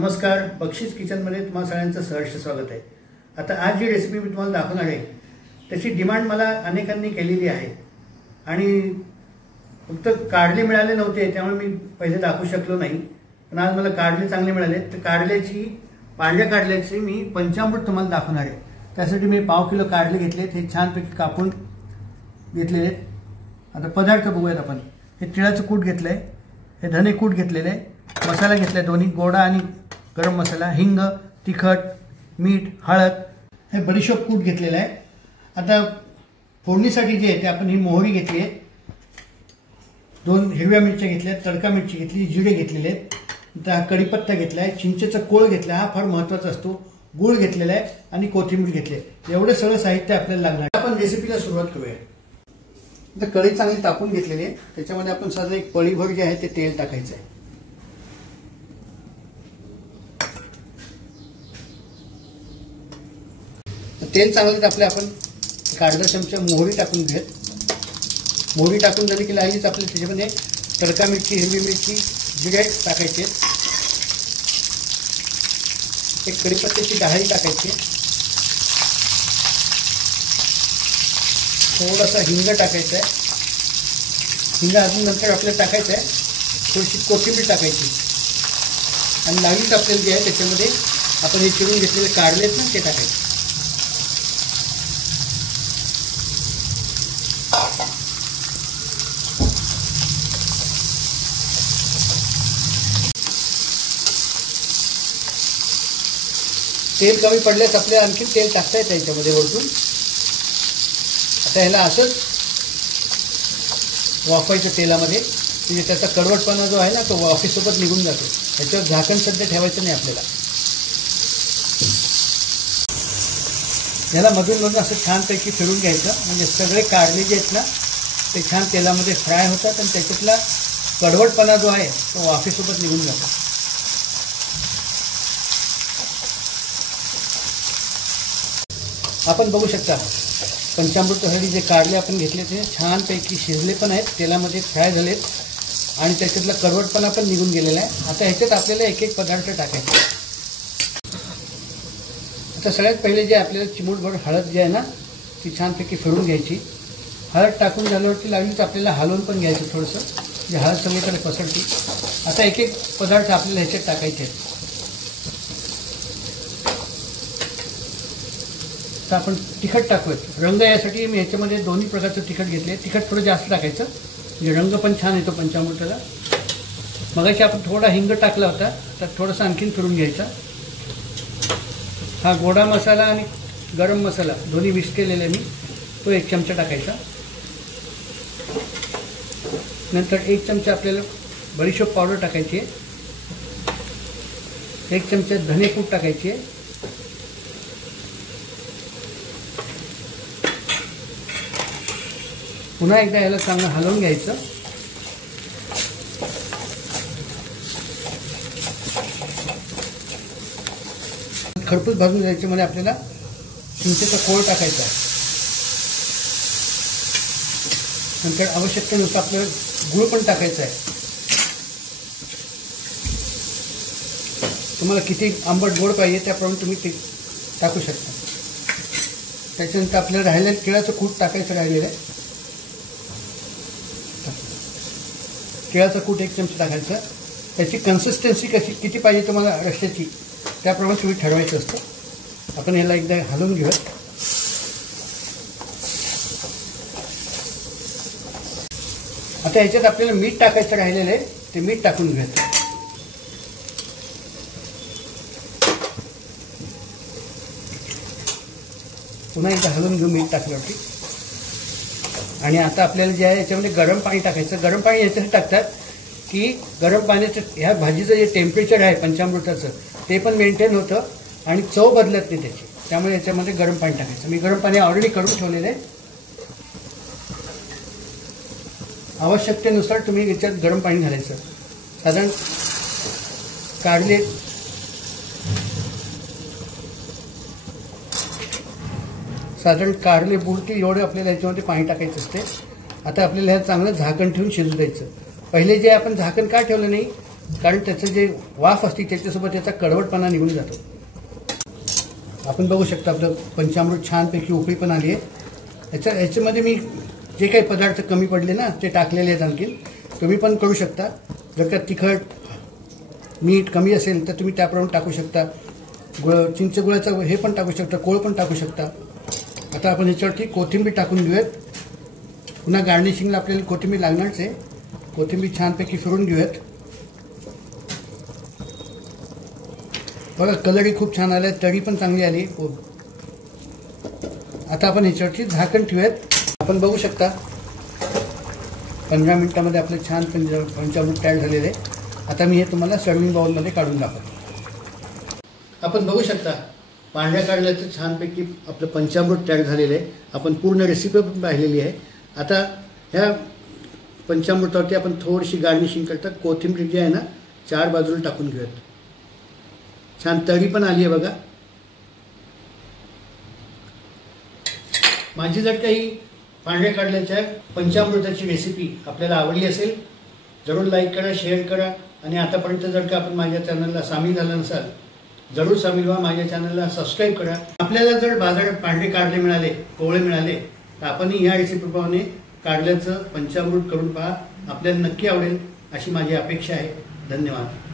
नमस्कार, बक्षीस किचनमध्ये तुम्हा सगळ्यांचं सहर्ष स्वागत आहे। आता आज जी रेसिपी मी तुम्हाला दाखवणार आहे त्याची डिमांड मला अनेकांनी केलेली आहे आणि फक्त कारले मिळाले नव्हते त्यामुळे मी पहिले दाखवू शकलो नाही, पण आज मला कारले चांगले मिळाले। तर कारल्याची पांढऱ्या कारल्याची मी पंचामृत तुम्हाला दाखवणार आहे। त्यासाठी मी 1/2 किलो कारले घेतले, ते छानपैकी कापून घेतलेले आहेत। आता पदार्थ बघूयात आपण। हे तिळाचं कूट घेतलंय, हे धने कूट घेतलेले आहे, मसाला घेतलाय दोन्ही गोडा आणि गरम मसाला, हिंग, तिखट, मीठ, हळद, हे बडीशोप कूट घेतलेला आहे। आता फोडणीसाठी जे आहे ते आपण ही मोहरी घेतली आहे, 2 हिरव्या मिरच्या घेतल्या, तडका मिरची घेतली, जिरे घेतलेले आहेत, आता हा कढीपत्ता घेतलाय, चिंचेचा कोळ घेतला, हा फार महत्त्वाचा असतो, गूळ घेतलेला आहे आणि कोथिंबीर घेतली आहे। एवढे सगळं साहित्य आपल्याला लागणार। आपण रेसिपीला सुरुवात करूया। आता कढई चांगली तापून घेतलेली आहे, त्याच्यामध्ये आपण साधारण एक पळीभर जे आहे ते तेल टाकायचं आहे। तेल चांगलं तापले आपण एक अर्धा चमचा मोहरी टाकून घेऊयात। मोहरी टाकून झाली की लागलीच आपल्याला त्याच्यामध्ये तडका मिरची, हिरवी मिरची, जिरे टाकायचे, एक कढीपत्त्याची डाळी टाकायची, थोडासा हिंग टाकायचा आहे, हिंग अजून नंतर आपल्याला टाकायचं आहे, थोडीशी कोथिंबीर टाकायची आणि लागलीच आपल्याला जे आहे त्याच्यामध्ये आपण हे चिरून घेतलेले कारले आहेत ना ते टाकायचे। तेल कमी पडल्यास आपल्याला आणखी तेल टाकता येतं याच्यामध्ये वरतून। आता ह्याला असंच वाफायचं तेलामध्ये, म्हणजे त्याचा कडवटपणा जो आहे ना तो वाफेसोबत निघून जातो। ह्याच्यावर झाकण सध्या ठेवायचं नाही आपल्याला। ह्याला मधून मधून असं छानपैकी फिरून घ्यायचं, म्हणजे सगळे कारले जे आहेत ना ते छान तेलामध्ये फ्राय होतात आणि त्याच्यातला कडवटपणा जो आहे तो वाफेसोबत निघून जातो। आपण बघू शकता पंचामृतासाठी जे कारले आपण घेतले ते छानपैकी शिजले पण आहेत, तेलामध्ये फ्राय झालेत आणि त्याच्यातला कडवटपणा पण निघून गेलेला आहे। आता ह्याच्यात आपल्याला एक एक पदार्थ टाकायचे। आता सगळ्यात पहिले जे आपल्याला चिमूटभर हळद जी आहे ना ती छानपैकी फिरून घ्यायची। हळद टाकून झाल्यावरती लागलीच आपल्याला हलवून पण घ्यायचं थोडंसं, म्हणजे हळद सगळीकडे पसरती। आता एक एक पदार्थ आपल्याला ह्याच्यात टाकायचे आहेत। तर आपण तिखट टाकूयात, रंग यासाठी मी ह्याच्यामध्ये दोन्ही प्रकारचं तिखट घेतले। तिखट थोडं जास्त टाकायचं म्हणजे रंग पण छान येतो पंचामृताला। मगाशी आपण थोडा हिंग टाकला होता, तर थोडंसं आणखीन फिरून घ्यायचा। हा गोडा मसाला आणि गरम मसाला दोन्ही मिक्स केलेले मी, तो 1 चमचा टाकायचा। नंतर 1 चमचा आपल्याला बडीशोप पावडर टाकायची आहे, 1 चमचा धने पूड टाकायची आहे, पुन्हा एकदा याला चांगलं हलवून घ्यायचं। खरपूस भाजून घ्यायचे मध्ये आपल्याला चिंचेचा कोळ टाकायचा आहे। नंतर आवश्यकतेनुसार आपल्याला गूळ पण टाकायचा आहे। तुम्हाला किती आंबट गोड पाहिजे त्याप्रमाणे तुम्ही ते टाकू शकता। त्याच्यानंतर आपल्याला राहिलेलं तिळाचं कूट टाकायचं राहिलेलं आहे। तिळाचं कूट 1 चमचा टाकायचं। त्याची कन्सिस्टन्सी किती पाहिजे तुम्हाला रश्श्याची त्याप्रमाणे तुम्ही ठरवायचं असतं। आपण ह्याला एकदा हलवून घेऊयात। आता ह्याच्यात आपल्याला मीठ टाकायचं राहिलेलं आहे, ते मीठ टाकून घेऊयात। पुन्हा एकदा हलवून घेऊ मीठ टाकल्यावरती। आणि आता आपल्याला जे आहे याच्यामध्ये गरम पाणी टाकायचं। गरम पाणी याच्यासाठी टाकतात की गरम पाण्याचं ह्या भाजीचं जे टेम्परेचर आहे पंचामृताचं ते पण मेंटेन होतं आणि चव बदलत नाही त्याची, त्यामुळे याच्यामध्ये गरम पाणी टाकायचं। मी गरम पाणी ऑलरेडी करून ठेवलेलं आहे। आवश्यकतेनुसार तुम्ही याच्यात गरम पाणी घालायचं। साधारण कारले बुडतील एवढे आपल्याला याच्यामध्ये पाणी टाकायचं असते। आता आपल्याला हे चांगलं झाकण ठेवून शिजू द्यायचं। पहिले जे आपण झाकण का ठेवलं नाही, कारण त्याचं जे वाफ असते त्याच्यासोबत त्याचा कडवटपणा निघून जातो. आपण बघू शकता आपलं पंचामृत छानपैकी उकळी पण आली आहे. याच्यामध्ये मी जे काही पदार्थ कमी पडले ना ते टाकलेले आहेत. आणखीन तुम्ही पण करू शकता. जर का तिखट मीठ कमी असेल तर तुम्ही त्याप्रमाणे टाकू शकता. चिंच गुळाचं हे पण टाकू शकता, कोळ पण टाकू शकता. आता आपण ह्याच्यावरती कोथिंबीर टाकून घेऊयात. पुन्हा गार्निशिंगला आपल्याला कोथिंबीर लागणारच आहे. कोथिंबीर छानपैकी फिरून घेऊयात. बघा कलरही खूप छान आला, तरी पण चांगली आली. आता आपण ह्याच्यावरती झाकण ठेवूयात. आपण बघू शकता 15 मिनिटामध्ये आपलं छान पंचामृत तयार झालेलं आहे. आता मी हे तुम्हाला सर्विंग बाउलमध्ये काढून दाखवतो. आपण बघू शकता पांढऱ्या कारल्याचं छानपैकी आपलं पंचामृत तयार झालेलं आहे. आपण पूर्ण रेसिपी पण पाहिलेली आहे. आता ह्या पंचामृतावरती आपण थोडीशी गार्निशिंग करता कोथिंबीर जी आहे ना 4 बाजूला टाकून घेऊयात. छान तळी पण आली आहे बघा. माझी जर काही पांढऱ्या कारल्याच्या पंचामृताची रेसिपी आपल्याला आवडली असेल जरूर लाईक करा, शेअर करा. आणि आतापर्यंत जर का आपण माझ्या चॅनलला सामील झाला नसाल जरूर सामील व्हा. माझ्या चॅनलला सबस्क्राईब करा. आपल्याला जर बाजारात पांढरे कारले मिळाले, कोवळे मिळाले तर आपणही ह्या रेसिपीप्रमाणे कारल्याचं पंचामृत करून पहा. आपल्याला नक्की आवडेल अशी माझी अपेक्षा आहे. धन्यवाद.